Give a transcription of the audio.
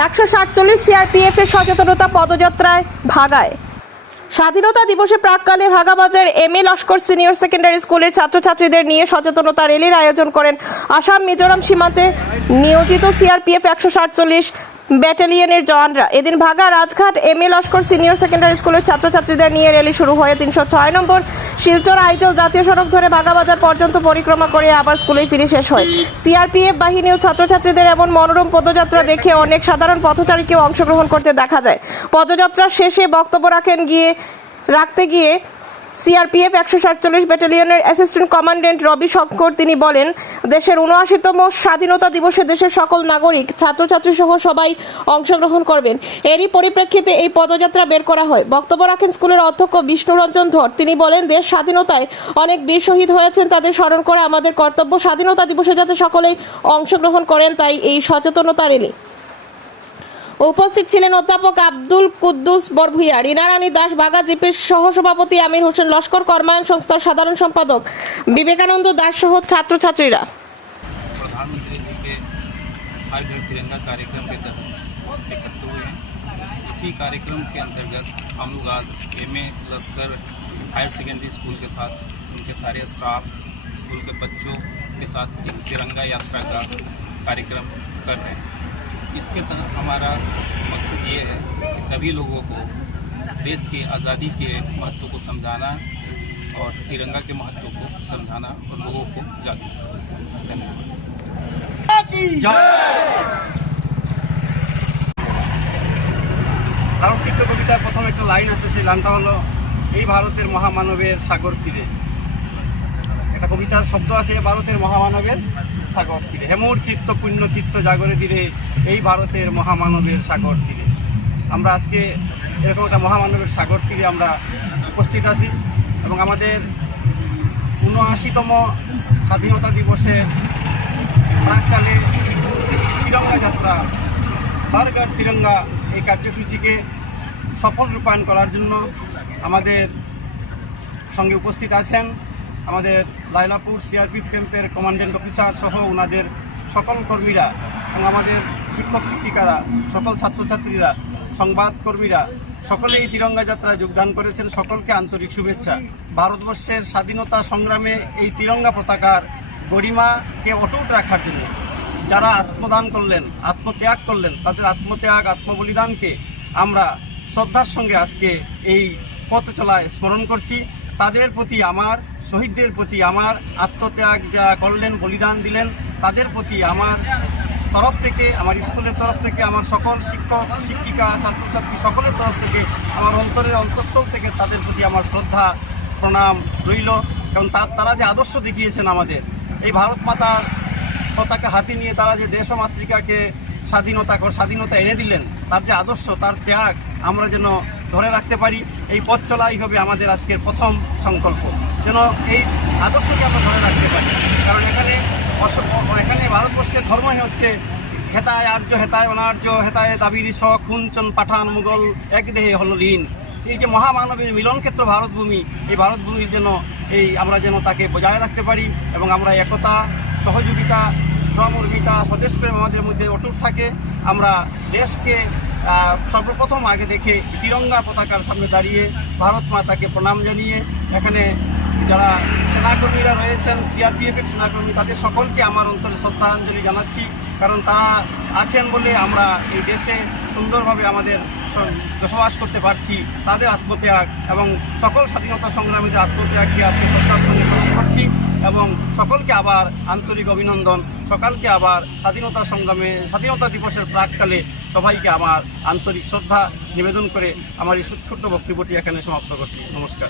147 CRPF এর সচেতনতা পদযাত্রায় ভাগায়। স্বাধীনতা দিবসে প্রাককালে Bhagabazar MA Laskar senior secondary স্কুলের ছাত্রছাত্রীদের নিয়ে সচেতনতা র্যালির আয়োজন করেন আসাম মিজোরাম সীমান্তে নিয়োজিত সিআরপিএফ 147 ব্যাটালিয়নের জওয়ানরা। এদিন Bhaga Rajghat MA Laskar senior secondary স্কুলের ছাত্রছাত্রীদের নিয়ে র্যালি শুরু হয়ে 306 নম্বর শিলচর আইজল জাতীয় সড়ক ধরে ভাগাবাজার পর্যন্ত পরিক্রমা করে আবার স্কুলে ফিরে শেষ হয়। সিআরপিএফ বাহিনী ও ছাত্রছাত্রীদের এমন মনোরম পদযাত্রা দেখে অনেক সাধারণ পথচারীকেও অংশগ্রহণ করতে দেখা যায়। পদযাত্রার শেষে বক্তব্য রাখতে গিয়ে CRPF 147 ব্যাটালিয়নের assistant commandant Ravi Shankar তিনি বলেন, দেশের 79তম স্বাধীনতা দিবসে দেশের সকল নাগরিক ছাত্রছাত্রী সহ সবাই অংশগ্রহণ করবেন। এরই পরিপ্রেক্ষিতে এই পদযাত্রা বের করা হয়। বক্তব্য রাখেন স্কুলের অধ্যক্ষ বিষ্ণুরঞ্জন ধর। তিনি বলেন, দেশ স্বাধীনতায় অনেক বীর শহীদ হয়েছেন, তাদের স্মরণ করা আমাদের কর্তব্য। স্বাধীনতা দিবসে যাতে সকলেই অংশগ্রহণ করেন, তাই এই সচেতনতা র্যালি। উপস্থিত ছিলেন অধ্যাপক আব্দুল কুদ্দুস বরভুইয়া, রিনা রানী দাস, বাগা জিপির সহসভাপতি আমির হোসেন লস্কর, কর্মায়ন সংস্থার সাধারণ সম্পাদক বিবেকানন্দ দাস সহ ছাত্রছাত্রীরা। प्रधानमंत्री जी के हर घर तिरंगा कार्यक्रम के तहत एकत्र हुए हैं। इसी कार्यक्रम के अंतर्गत हम लोग आज एमए लश्कर हायर सेकेंडरी स्कूल के साथ उनके सारे स्टाफ, स्कूल के बच्चों के साथ एक तिरंगा यात्रा का कार्यक्रम कर रहे हैं। इसके तहत हमारा मकसद ये है कि सभी लोगों को देश की आज़ादी के महत्व को समझाना और तिरंगा के महत्व को समझाना और लोगों को जागरूक करना। धन्यवाद। ভারতীয় কবিতার প্রথম একটা লাইন আছে, সেই লাইনটা হলো, এই ভারতের মহামানবের সাগর তীরে। একটা কবিতার শব্দ আছে, ভারতের মহামানবের সাগর তীরে, হেমুর চিত্ত পুণ্য চিত্ত জাগরে দিলে এই ভারতের মহামানবের সাগর তীরে। আমরা আজকে এরকম একটা মহামানবের সাগর তীরে আমরা উপস্থিত আছি এবং আমাদের 79তম স্বাধীনতা দিবসের প্রাককালে তিরঙ্গা যাত্রা, হর ঘর তিরঙ্গা, এই কার্যসূচিকে সফল রূপায়ণ করার জন্য আমাদের সঙ্গে উপস্থিত আছেন আমাদের লাইলাপুর সিআরপিএফ ক্যাম্পের কমান্ড্যান্ট অফিসার সহ ওনাদের সকল কর্মীরা এবং আমাদের শিক্ষক শিক্ষিকারা, সকল ছাত্রছাত্রীরা, সংবাদকর্মীরা সকলে এই তিরঙ্গা যাত্রায় যোগদান করেছেন। সকলকে আন্তরিক শুভেচ্ছা। ভারতবর্ষের স্বাধীনতা সংগ্রামে এই তিরঙ্গা পতাকার গরিমাকে অটুট রাখার জন্য যারা আত্মদান করলেন, আত্মত্যাগ করলেন, তাদের আত্মত্যাগ, আত্মবলিদানকে আমরা শ্রদ্ধার সঙ্গে আজকে এই পথ চলায় স্মরণ করছি। তাদের প্রতি আমার, শহীদদের প্রতি আমার, আত্মত্যাগ যারা করলেন, বলিদান দিলেন, তাদের প্রতি আমার তরফ থেকে, আমার স্কুলের তরফ থেকে, আমার সকল শিক্ষক শিক্ষিকা, ছাত্রছাত্রী সকলের তরফ থেকে, আমার অন্তরের অন্তঃস্থল থেকে তাদের প্রতি আমার শ্রদ্ধা প্রণাম রইল। কারণ তারা যে আদর্শ দেখিয়েছেন আমাদের, এই ভারত মাতার পতাকা হাতে নিয়ে তারা যে দেশ ও মাতৃকাকে স্বাধীনতা এনে দিলেন, তার যে আদর্শ, তার ত্যাগ আমরা যেন ধরে রাখতে পারি। এই পথ চলাই হবে আমাদের আজকের প্রথম সংকল্প, যেন এই আদর্শকে আমরা ধরে রাখতে পারি। কারণ এখানে ভারতবর্ষের ধর্মই হচ্ছে হেতায় আর্য, হেতায় অনার্য, হেতায় দাবির শখ, খুনচন পাঠান মুঘল এক দেহে হল লীন। এই যে মহামানবের মিলনক্ষেত্র ভারতভূমি, এই ভারতভূমির জন্য আমরা যেন তাকে বজায় রাখতে পারি এবং আমরা একতা, সহযোগিতা, সহমর্মিতা, স্বদেশপ্রেম আমাদের মধ্যে অটুট থাকে। আমরা দেশকে সর্বপ্রথম আগে দেখে তিরঙ্গা পতাকার সামনে দাঁড়িয়ে ভারত মাতাকে প্রণাম জানিয়ে, এখানে যারা সেনাকর্মীরা রয়েছেন, সিআরপিএফের সেনাকর্মী, তাদের সকলকে আমার অন্তরে শ্রদ্ধাঞ্জলি জানাচ্ছি। কারণ তারা আছেন বলে আমরা এই দেশে সুন্দরভাবে আমাদের বসবাস করতে পারছি। তাদের আত্মত্যাগ এবং সকল স্বাধীনতা সংগ্রামীদের আত্মত্যাগকে আজকে শ্রদ্ধার সঙ্গে স্মরণ করছি এবং সকলকে আবার আন্তরিক অভিনন্দন। সকালকে আবার স্বাধীনতা দিবসের প্রাককালে সবাইকে আমার আন্তরিক শ্রদ্ধা নিবেদন করে আমার এই ছোট্ট বক্তব্যটি এখানে সমাপ্ত করছি। নমস্কার।